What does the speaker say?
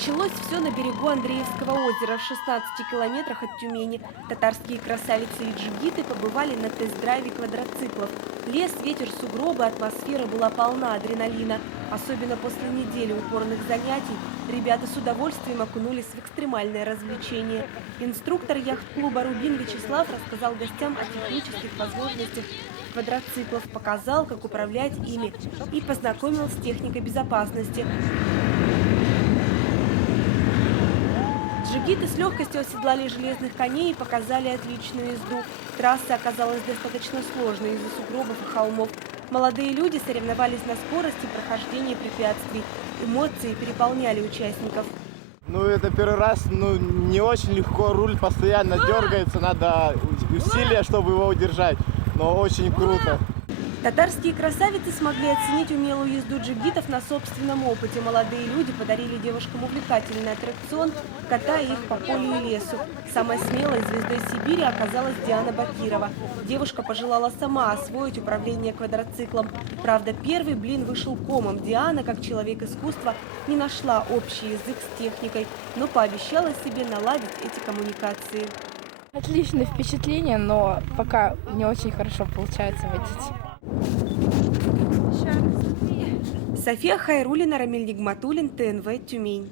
Началось все на берегу Андреевского озера в 16 километрах от Тюмени. Татарские красавицы и джигиты побывали на тест-драйве квадроциклов. Лес, ветер, сугробы, атмосфера была полна адреналина. Особенно после недели упорных занятий ребята с удовольствием окунулись в экстремальное развлечение. Инструктор яхт-клуба «Рубин» Вячеслав рассказал гостям о технических возможностях квадроциклов, показал, как управлять ими, и познакомил с техникой безопасности. Джигиты с легкостью оседлали железных коней и показали отличную езду. Трасса оказалась достаточно сложной из-за сугробов и холмов. Молодые люди соревновались на скорости прохождения препятствий. Эмоции переполняли участников. Это первый раз, не очень легко, руль постоянно дергается, надо усилия, чтобы его удержать, но очень круто. Татарские красавицы смогли оценить умелую езду джигитов на собственном опыте. Молодые люди подарили девушкам увлекательный аттракцион, катая их по полю и лесу. Самой смелой звездой Сибири оказалась Диана Бакирова. Девушка пожелала сама освоить управление квадроциклом. Правда, первый блин вышел комом. Диана, как человек искусства, не нашла общий язык с техникой, но пообещала себе наладить эти коммуникации. Отличное впечатление, но пока не очень хорошо получается водить. София Хайруллина, Рамиль Нигматуллин, ТНВ, Тюмень.